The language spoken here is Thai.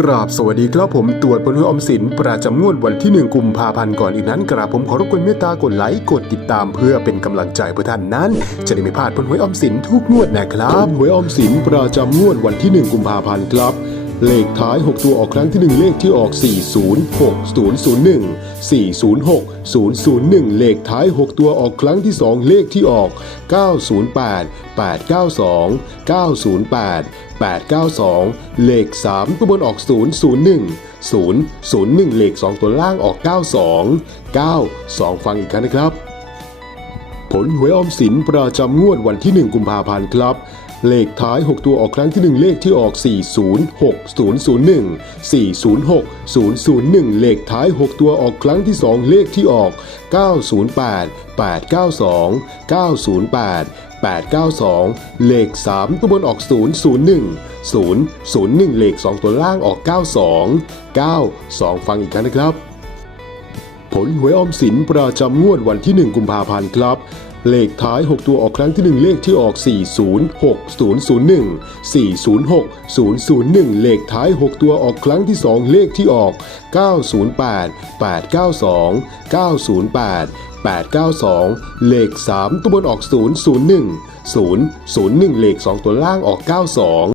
กราบสวัสดีครับผมตรวจผลหวยออมสินประจำงวดวันที่ 1 กุมภาพันธ์ก่อนอื่นนั้นกราบผมขอรบกวนเมตตากดไลค์กดติดตามเพื่อเป็นกำลังใจเพื่อท่านนั้น จะได้ไม่พลาดผลหวยออมสินทุกงวดนะครับหวยออมสินประจำงวดวันที่ 1 กุมภาพันธ์ครับ เลขท้าย 6 ตัวออกครั้งที่ 1 เลขที่ออก 406 001 406 001 เลขท้าย 6 ตัวออกครั้งที่ 2 เลขที่ออก 908 892 908 892 เลข 3 ตัวบนออก 001 001 เลข 2 ตัวล่างออก 92 92 ฟังอีกครั้งนะครับ ผลหวยออมสินประจำงวดวันที่ 1 กุมภาพันธ์ครับ เลขท้าย 6 ตัวออกครั้งที่ 1 เลขที่ออก 406 001 406 001 เลขท้าย 6 ตัวออกครั้งที่ 2 เลขที่ออก 908 892 908 892 เลข 3 ตัวบนออก 001 001 เลข 2 ตัวล่างออก 92 92 ฟังอีกครั้งนะครับ ผลหวยออมสินประจำงวดวันที่ 1 กุมภาพันธ์ครับ เลขท้าย 6 ตัวออกครั้งที่ 1 เลขที่ออก 406 001 406 001 เลขท้าย 6 ตัวออกครั้งที่ 2 เลขที่ออก 908 892 908 892 เลข 3 ตัวบนออก 001 001 เลข 2 ตัวล่างออก 92